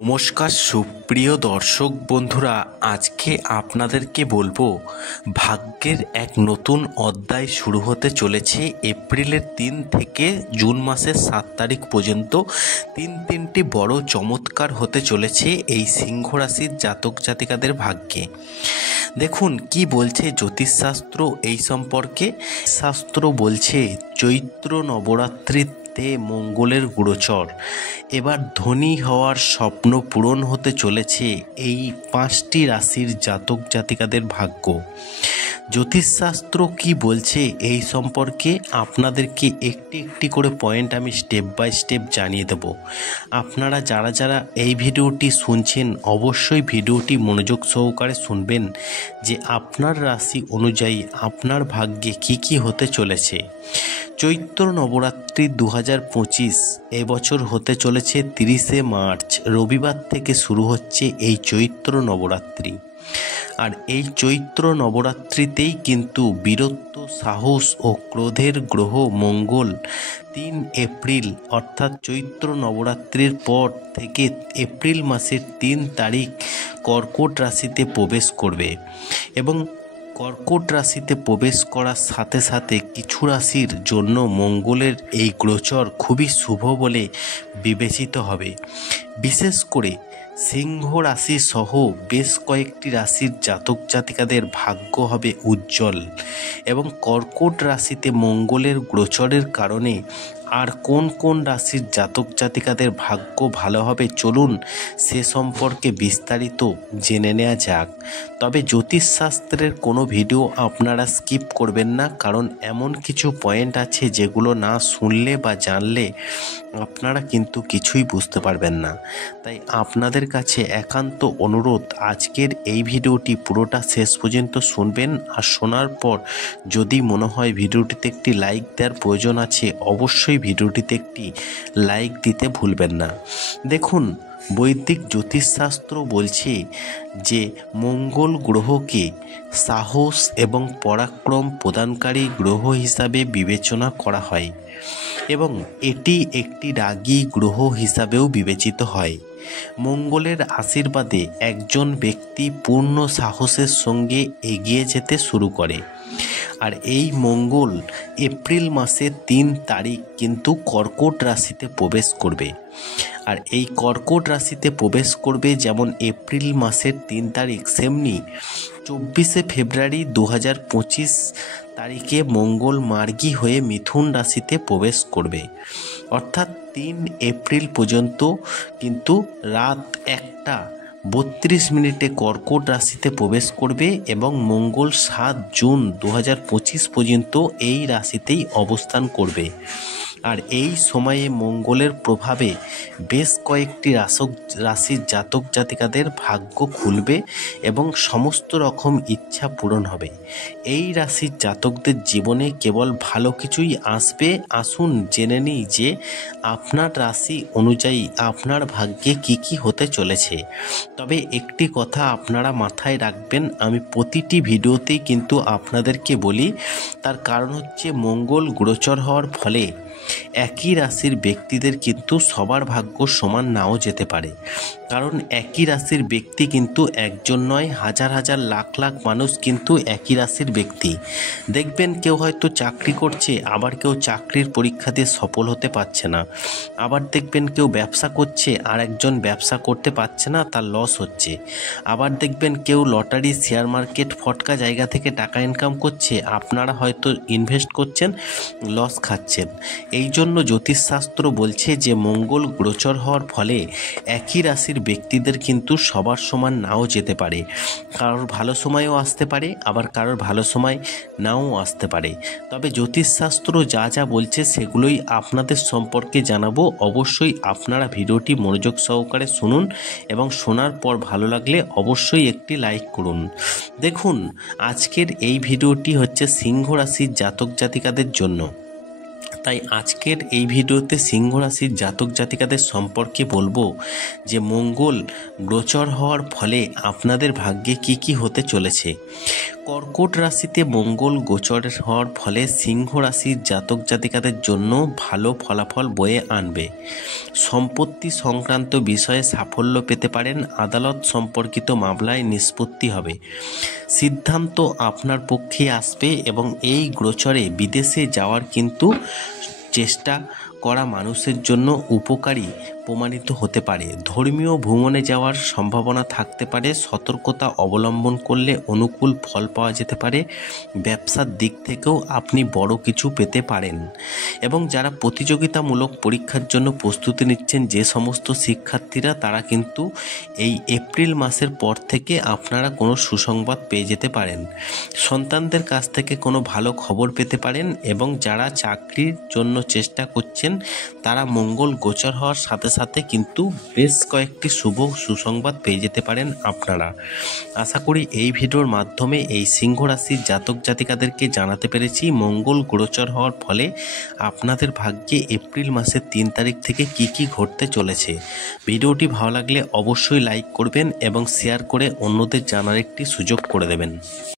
নমস্কার সুপ্রিয় দর্শক বন্ধুরা, আজকে আপনাদেরকে বলবো ভাগ্যের এক নতুন অধ্যায় শুরু হতে চলেছে এপ্রিলের 3 থেকে জুন মাসের 7 তারিখ পর্যন্ত। তিনটি বড় চমৎকার হতে চলেছে এই সিংহ রাশির জাতক জাতিকাদের ভাগ্যে। দেখুন কি বলছে জ্যোতিষশাস্ত্র এই সম্পর্কে। শাস্ত্র বলছে চৈত্র নবরাত্রিতে মঙ্গলের গোচর, এবার ধনী হওয়ার স্বপ্ন পূরণ হতে চলেছে এই 5টি রাশির জাতক জাতিকাদের ভাগ্য। জ্যোতিষশাস্ত্র কি বলছে এই সম্পর্কে আপনাদেরকে একটি করে পয়েন্ট আমি স্টেপ বাই স্টেপ জানিয়ে দেব। আপনারা যারা এই ভিডিওটি শুনছেন অবশ্যই ভিডিওটি মনোযোগ সহকারে শুনবেন যে আপনার রাশি অনুযায়ী আপনার ভাগ্যে কি হতে চলেছে। চৈত্র নবরাত্রি 2025 এবছর হতে চলেছে 30শে মার্চ, রবিবার থেকে শুরু হচ্ছে এই চৈত্র নবরাত্রি। আর এই চৈত্র নবরাত্রিতেই কিন্তু বীরত্ব, সাহস ও ক্রোধের গ্রহ মঙ্গল 3 এপ্রিল অর্থাৎ চৈত্র নবরাত্রির পর থেকে এপ্রিল মাসের 3 তারিখ কর্কট রাশিতে প্রবেশ করবে এবং কর্কট রাশিতে প্রবেশ করার সাথে সাথে কিছু রাশির জন্য মঙ্গলের এই গোচর খুবই শুভ বলে বিবেচিত হবে। বিশেষ করে সিংহ রাশি সহ বেশ কয়েকটি রাশির জাতক জাতিকাদের ভাগ্য হবে উজ্জ্বল এবং কর্কট রাশিতে মঙ্গলের গোচরের কারণে আর কোন রাশির জাতক জাতিকাদের ভাগ্য ভালো হবে চলুন সে সম্পর্কে বিস্তারিত জেনে নেওয়া যাক। তবে জ্যোতিষশাস্ত্রের কোনো ভিডিও আপনারা স্কিপ করবেন না, কারণ এমন কিছু পয়েন্ট আছে যেগুলো না শুনলে বা জানলে আপনারা কিন্তু কিছুই বুঝতে পারবেন না। তাই আপনাদের কাছে একান্ত অনুরোধ, আজকের এই ভিডিওটি পুরোটা শেষ পর্যন্ত শুনবেন। আর শোনার পর যদি মনে হয় ভিডিওটিতে একটি লাইক দেওয়ার প্রয়োজন আছে, অবশ্যই ভিডিওটিতে একটি লাইক দিতে ভুলবেন না। দেখুন, বৈদিক জ্যোতিষশাস্ত্র বলছে যে মঙ্গল গ্রহকে সাহস এবং পরাক্রম প্রদানকারী গ্রহ হিসাবে বিবেচনা করা হয় এবং এটি একটি রাগী গ্রহ হিসাবেও বিবেচিত হয়। মঙ্গলের আশীর্বাদে একজন ব্যক্তি পূর্ণ সাহসের সঙ্গে এগিয়ে যেতে শুরু করে। আর এই মঙ্গল এপ্রিল মাসের 3 তারিখ কিন্তু কর্কট রাশিতে প্রবেশ করবে। আর এই কর্কট রাশিতে প্রবেশ করবে যেমন এপ্রিল মাসের 3 তারিখ, সেমনি 24শে ফেব্রুয়ারি 2025 তারিখে মঙ্গল মার্গী হয়ে মিথুন রাশিতে প্রবেশ করবে। অর্থাৎ 3 এপ্রিল পর্যন্ত কিন্তু রাত 1টা 32 কর্কট রাশিতে প্রবেশ করবে এবং মঙ্গল 7 জুন 2025 পর্যন্ত এই রাশিতেই অবস্থান করবে। আর এই সময়ে মঙ্গলের প্রভাবে বেশ কয়েকটি রাশির জাতক জাতিকাদের ভাগ্য খুলবে এবং সমস্ত রকম ইচ্ছা পূরণ হবে। এই রাশির জাতকদের জীবনে কেবল ভালো কিছুই আসবে। আসুন জেনে নিই যে আপনার রাশি অনুযায়ী আপনার ভাগ্যে কি হতে চলেছে। তবে একটি কথা আপনারা মাথায় রাখবেন, আমি প্রতিটি ভিডিওতেই কিন্তু আপনাদেরকে বলি, তার কারণ হচ্ছে মঙ্গল গোচর হওয়ার ফলে একই রাশির ব্যক্তিদের কিন্তু সবার ভাগ্য সমান নাও যেতে পারে। কারণ একই রাশির ব্যক্তি কিন্তু একজন নয়, হাজার লাখ মানুষ কিন্তু একই রাশির ব্যক্তি। দেখবেন কেউ হয়তো চাকরি করছে, আবার কেউ চাকরির পরীক্ষা দিয়ে সফল হতে পারছে না। আবার দেখবেন কেউ ব্যবসা করছে, আর একজন ব্যবসা করতে পারছে না, তার লস হচ্ছে। আবার দেখবেন কেউ লটারি, শেয়ার মার্কেট, ফটকা জায়গা থেকে টাকা ইনকাম করছে, আপনারা হয়তো ইনভেস্ট করছেন, লস খাচ্ছেন। এই জন্য জ্যোতিষশাস্ত্র বলছে যে মঙ্গল গোচর হওয়ার ফলে একই রাশির ব্যক্তিদের কিন্তু সবার সমান নাও যেতে পারে। কারোর ভালো সময়ও আসতে পারে, আবার কারোর ভালো সময় নাও আসতে পারে। তবে জ্যোতিষশাস্ত্র যা বলছে সেগুলোই আপনাদের সম্পর্কে জানাবো। অবশ্যই আপনারা ভিডিওটি মনোযোগ সহকারে শুনুন এবং শোনার পর ভালো লাগলে অবশ্যই একটি লাইক করুন। দেখুন, আজকের এই ভিডিওটি হচ্ছে সিংহ রাশির জাতক জাতিকাদের জন্য। তাই আজকের এই ভিডিওতে সিংহ রাশির জাতক জাতিকাদের সম্পর্কে বলবো যে মঙ্গল গোচর হওয়ার ফলে আপনাদের ভাগ্যে কি হতে চলেছে। কর্কট রাশিতে মঙ্গল গোচর হওয়ার ফলে সিংহ রাশির জাতক জাতিকাদের জন্য ভালো ফলাফল বয়ে আনবে। সম্পত্তি সংক্রান্ত বিষয়ে সাফল্য পেতে পারেন। আদালত সম্পর্কিত মামলায় নিষ্পত্তি হবে। সিদ্ধান্ত আপনার পক্ষে আসবে এবং এই গোচরে বিদেশে যাওয়ার কিন্তু চেষ্টা করা মানুষের জন্য উপকারী প্রমাণিত হতে পারে। ধর্মীয় ভ্রমণে যাওয়ার সম্ভাবনা থাকতে পারে। সতর্কতা অবলম্বন করলে অনুকূল ফল পাওয়া যেতে পারে। ব্যবসার দিক থেকেও আপনি বড় কিছু পেতে পারেন। এবং যারা প্রতিযোগিতামূলক পরীক্ষার জন্য প্রস্তুতি নিচ্ছেন, যে সমস্ত শিক্ষার্থীরা, তারা কিন্তু এই এপ্রিল মাসের পর থেকে আপনারা কোনো সুসংবাদ পেয়ে যেতে পারেন। সন্তানদের কাছ থেকে কোনো ভালো খবর পেতে পারেন। এবং যারা চাকরির জন্য চেষ্টা করছেন, তারা মঙ্গল গোচর হওয়ার সাথে সাথে কিন্তু বেশ কয়েকটি শুভ সুসংবাদ পেয়ে যেতে পারেন আপনারা। আশা করি এই ভিডিওর মাধ্যমে এই সিংহ রাশির জাতক জাতিকাদেরকে জানাতে পেরেছি মঙ্গল গোচর হওয়ার ফলে আপনাদের ভাগ্যে এপ্রিল মাসের 3 তারিখ থেকে কি ঘটতে চলেছে। ভিডিওটি ভালো লাগলে অবশ্যই লাইক করবেন এবং শেয়ার করে অন্যদের জানার একটি সুযোগ করে দেবেন।